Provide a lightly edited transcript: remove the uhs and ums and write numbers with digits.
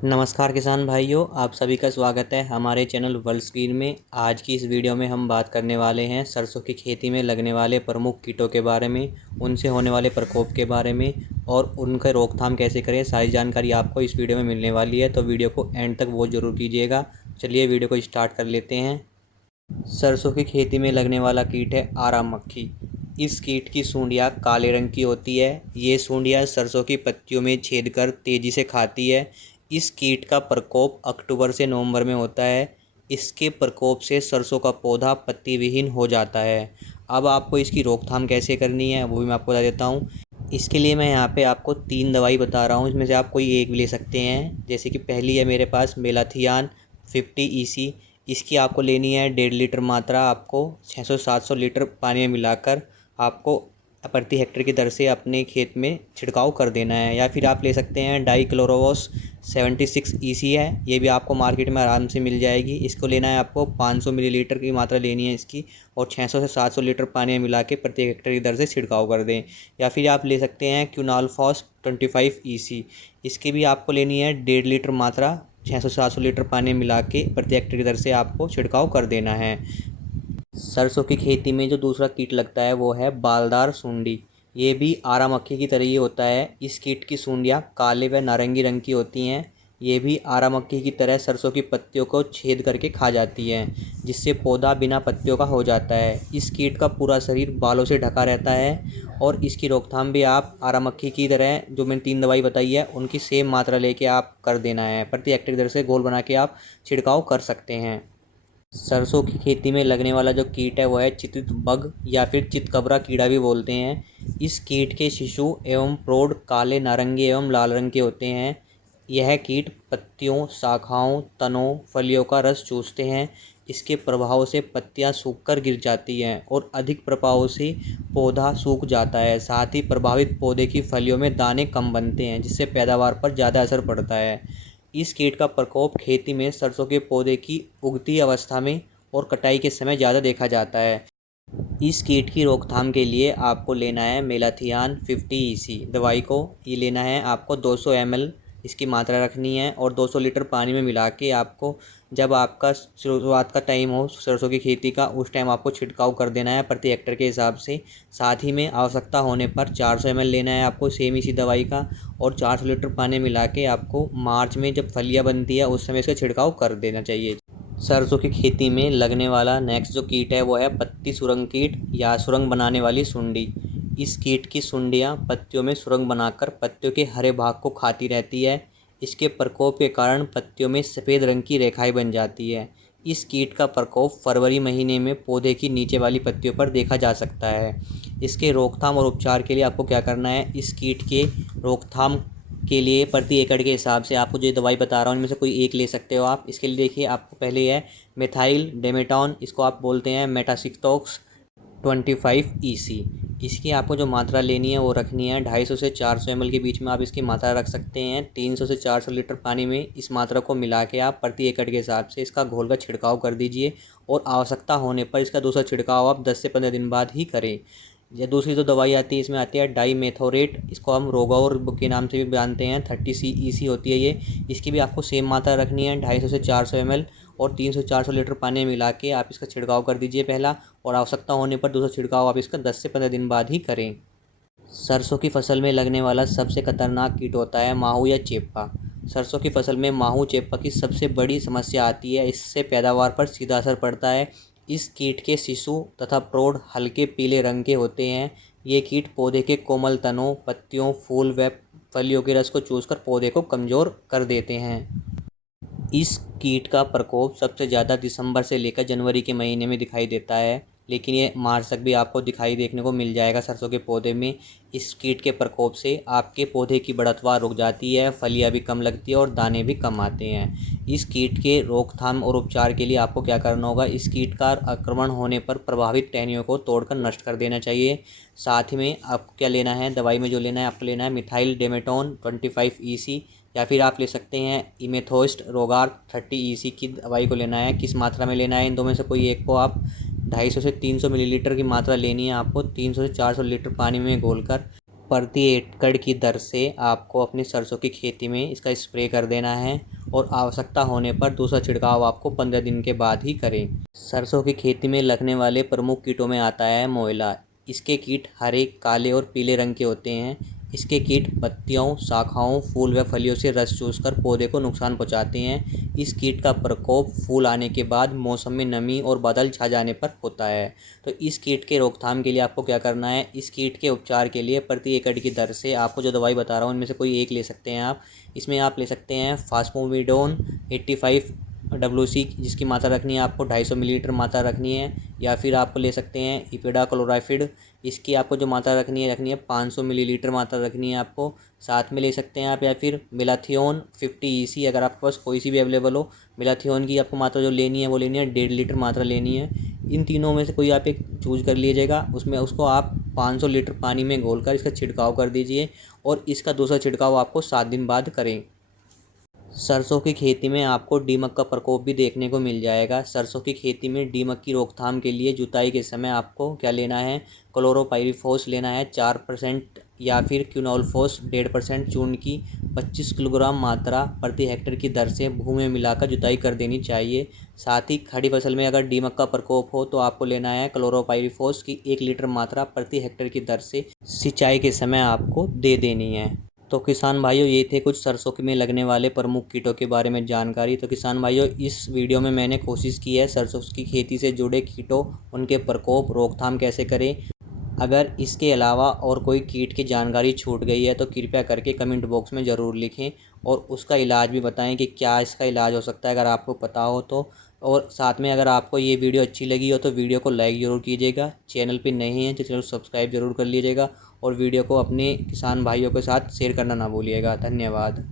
नमस्कार किसान भाइयों, आप सभी का स्वागत है हमारे चैनल वर्ल्ड स्क्रीन में। आज की इस वीडियो में हम बात करने वाले हैं सरसों की खेती में लगने वाले प्रमुख कीटों के बारे में, उनसे होने वाले प्रकोप के बारे में और उनका रोकथाम कैसे करें। सारी जानकारी आपको इस वीडियो में मिलने वाली है, तो वीडियो को एंड तक वॉच ज़रूर कीजिएगा। चलिए वीडियो को स्टार्ट कर लेते हैं। सरसों की खेती में लगने वाला कीट है आरा मक्खी। इस कीट की सूंडियाँ काले रंग की होती है। ये सूंडियाँ सरसों की पत्तियों में छेद कर तेज़ी से खाती है। इस कीट का प्रकोप अक्टूबर से नवंबर में होता है। इसके प्रकोप से सरसों का पौधा पत्ती विहीन हो जाता है। अब आपको इसकी रोकथाम कैसे करनी है वो भी मैं आपको बता देता हूँ। इसके लिए मैं यहाँ पे आपको 3 दवाई बता रहा हूँ, इसमें से आप कोई एक भी ले सकते हैं। जैसे कि पहली है मेरे पास मेलाथियान 50 EC। इसकी आपको लेनी है 1.5 लीटर मात्रा। आपको 600-700 लीटर पानी में मिलाकर आपको प्रति हेक्टेयर की दर से अपने खेत में छिड़काव कर देना है। या फिर आप ले सकते हैं डाइक्लोरोवोस 76 EC है, ये भी आपको मार्केट में आराम से मिल जाएगी। इसको लेना है आपको 500 मिलीलीटर की मात्रा लेनी है इसकी, और 600 से 700 लीटर पानी में मिला के प्रति हेक्टेयर की दर से छिड़काव कर दें। या फिर आप ले सकते हैं क्यूनालफॉस 25 EC। इसकी भी आपको लेनी है 1.5 लीटर मात्रा, 600 से 700 लीटर पानी में मिला के प्रति हेक्टेयर की दर से आपको छिड़काव कर देना है। सरसों की खेती में जो दूसरा कीट लगता है वो है बालदार सुंडी। ये भी आरा मक्खी की तरह ही होता है। इस कीट की सुंडियाँ काले व नारंगी रंग की होती हैं। ये भी आरा मक्खी की तरह सरसों की पत्तियों को छेद करके खा जाती हैं, जिससे पौधा बिना पत्तियों का हो जाता है। इस कीट का पूरा शरीर बालों से ढका रहता है, और इसकी रोकथाम भी आप आरा मक्खी की तरह जो मैंने 3 दवाई बताई है उनकी सेम मात्रा लेके आप कर देना है। प्रति हेक्टेयर की दर से घोल बना के आप छिड़काव कर सकते हैं। सरसों की खेती में लगने वाला जो कीट है वह है चितित बग या फिर चितकबरा कीड़ा भी बोलते हैं। इस कीट के शिशु एवं प्रौढ़ काले, नारंगी एवं लाल रंग के होते हैं। यह कीट पत्तियों, शाखाओं, तनों, फलियों का रस चूसते हैं। इसके प्रभाव से पत्तियां सूखकर गिर जाती हैं और अधिक प्रभाव से पौधा सूख जाता है। साथ ही प्रभावित पौधे की फलियों में दाने कम बनते हैं, जिससे पैदावार पर ज़्यादा असर पड़ता है। इस कीट का प्रकोप खेती में सरसों के पौधे की उगती अवस्था में और कटाई के समय ज़्यादा देखा जाता है। इस कीट की रोकथाम के लिए आपको लेना है मेलाथियान 50 EC दवाई को। ये लेना है आपको 200 ml इसकी मात्रा रखनी है, और 200 लीटर पानी में मिला के आपको जब आपका शुरुआत का टाइम हो सरसों की खेती का, उस टाइम आपको छिड़काव कर देना है प्रति हेक्टेयर के हिसाब से। साथ ही में आवश्यकता होने पर 400 ml लेना है आपको सेम इसी दवाई का, और 400 लीटर पानी मिला के आपको मार्च में जब फलियाँ बनती है उस समय इसका छिड़काव कर देना चाहिए। सरसों की खेती में लगने वाला नेक्स्ट जो कीट है वो है पत्ती सुरंग कीट या सुरंग बनाने वाली सुंडी। इस कीट की सुंडियाँ पत्तियों में सुरंग बनाकर पत्तियों के हरे भाग को खाती रहती है। इसके प्रकोप के कारण पत्तियों में सफ़ेद रंग की रेखाएं बन जाती है। इस कीट का प्रकोप फरवरी महीने में पौधे की नीचे वाली पत्तियों पर देखा जा सकता है। इसके रोकथाम और उपचार के लिए आपको क्या करना है, इस कीट के रोकथाम के लिए प्रति एकड़ के हिसाब से आपको जो दवाई बता रहा हूँ इनमें से कोई एक ले सकते हो आप। इसके लिए देखिए, आपको पहले है मिथाइल डेमेटॉन, इसको आप बोलते हैं मेटासिक्टोक्स 25 EC। इसकी आपको जो मात्रा लेनी है वो रखनी है 250 से 400 ml के बीच में आप इसकी मात्रा रख सकते हैं। 300 से 400 लीटर पानी में इस मात्रा को मिला के आप प्रति एकड़ के हिसाब से इसका घोल का छिड़काव कर दीजिए, और आवश्यकता होने पर इसका दूसरा छिड़काव आप 10 से 15 दिन बाद ही करें। या दूसरी जो दवाई आती है इसमें आती है डाईमेथोरेट, इसको हम रोगाउर के नाम से भी जानते हैं। 30 EC होती है ये। इसकी भी आपको सेम मात्रा रखनी है 250 से 400 ml, और 300-400 लीटर पानी में मिला के आप इसका छिड़काव कर दीजिए पहला, और आवश्यकता होने पर दूसरा छिड़काव आप इसका 10 से 15 दिन बाद ही करें। सरसों की फसल में लगने वाला सबसे खतरनाक कीट होता है माहू या चेपा। सरसों की फसल में माहू चेपा की सबसे बड़ी समस्या आती है। इससे पैदावार पर सीधा असर पड़ता है। इस कीट के शिशु तथा प्रौढ़ हल्के पीले रंग के होते हैं। ये कीट पौधे के कोमल तनों, पत्तियों, फूल व फलियों के रस को चूसकर पौधे को कमज़ोर कर देते हैं। इस कीट का प्रकोप सबसे ज़्यादा दिसंबर से लेकर जनवरी के महीने में दिखाई देता है, लेकिन ये मार्च तक भी आपको दिखाई देखने को मिल जाएगा सरसों के पौधे में। इस कीट के प्रकोप से आपके पौधे की बढ़तवार रुक जाती है, फलियाँ भी कम लगती है और दाने भी कम आते हैं। इस कीट के रोकथाम और उपचार के लिए आपको क्या करना होगा, इस कीट का आक्रमण होने पर प्रभावित टहनियों को तोड़कर नष्ट कर देना चाहिए। साथ ही में आपको क्या लेना है, दवाई में जो लेना है आपको लेना है मिथाइल डेमेटोन 25 EC, या फिर आप ले सकते हैं इमेथोस्ट रोगार 30 EC की दवाई को लेना है। किस मात्रा में लेना है, इन दो में से कोई एक को आप 250 से 300 मिलीलीटर की मात्रा लेनी है आपको। 300 से 400 लीटर पानी में घोलकर प्रति एकड़ की दर से आपको अपनी सरसों की खेती में इसका स्प्रे कर देना है और आवश्यकता होने पर दूसरा छिड़काव आपको 15 दिन के बाद ही करें। सरसों की खेती में लगने वाले प्रमुख कीटों में आता है मोयला। इसके कीट हरे, काले और पीले रंग के होते हैं। इसके कीट पत्तियों, शाखाओं, फूल व फलियों से रस चूसकर पौधे को नुकसान पहुंचाते हैं। इस कीट का प्रकोप फूल आने के बाद मौसम में नमी और बादल छा जाने पर होता है। तो इस कीट के रोकथाम के लिए आपको क्या करना है, इस कीट के उपचार के लिए प्रति एकड़ की दर से आपको जो दवाई बता रहा हूँ इनमें से कोई एक ले सकते हैं आप। इसमें आप ले सकते हैं फास्फोविडोन 85 WC, जिसकी मात्रा रखनी है आपको 250 मिलीलीटर मात्रा रखनी है। या फिर आप ले सकते हैं इपिडाक्लोराफिड, इसकी आपको जो मात्रा रखनी है 500 मिलीलीटर मात्रा रखनी है आपको। साथ में ले सकते हैं आप या फिर मेलाथियोन 50 EC, अगर आपके पास कोई सी भी अवेलेबल हो। मेलाथियोन की आपको मात्रा जो लेनी है वो लेनी है 1.5 लीटर मात्रा लेनी है। इन तीनों में से कोई आप एक चूज़ कर लीजिएगा। उसमें उसको आप 500 लीटर पानी में घोलकर इसका छिड़काव कर दीजिए और इसका दूसरा छिड़काव आपको 7 दिन बाद करें। सरसों की खेती में आपको दीमक का प्रकोप भी देखने को मिल जाएगा। सरसों की खेती में दीमक की रोकथाम के लिए जुताई के समय आपको क्या लेना है, क्लोरोपाइरीफॉस लेना है 4% या फिर क्विनोलफॉस 1.5% चूर्ण की 25 किलोग्राम मात्रा प्रति हेक्टेयर की दर से भूमि में मिलाकर जुताई कर देनी चाहिए। साथ ही खड़ी फसल में अगर दीमक का प्रकोप हो तो आपको लेना है क्लोरोपाइरीफॉस की 1 लीटर मात्रा प्रति हेक्टेयर की दर से सिंचाई के समय आपको दे देनी है। तो किसान भाइयों, ये थे कुछ सरसों में लगने वाले प्रमुख कीटों के बारे में जानकारी। तो किसान भाइयों, इस वीडियो में मैंने कोशिश की है सरसों की खेती से जुड़े कीटों, उनके प्रकोप, रोकथाम कैसे करें। अगर इसके अलावा और कोई कीट की जानकारी छूट गई है तो कृपया करके कमेंट बॉक्स में ज़रूर लिखें और उसका इलाज भी बताएं कि क्या इसका इलाज हो सकता है अगर आपको पता हो तो। और साथ में अगर आपको ये वीडियो अच्छी लगी हो तो वीडियो को लाइक ज़रूर कीजिएगा। चैनल पे नए हैं तो चैनल सब्सक्राइब ज़रूर कर लीजिएगा और वीडियो को अपने किसान भाइयों के साथ शेयर करना ना भूलिएगा। धन्यवाद।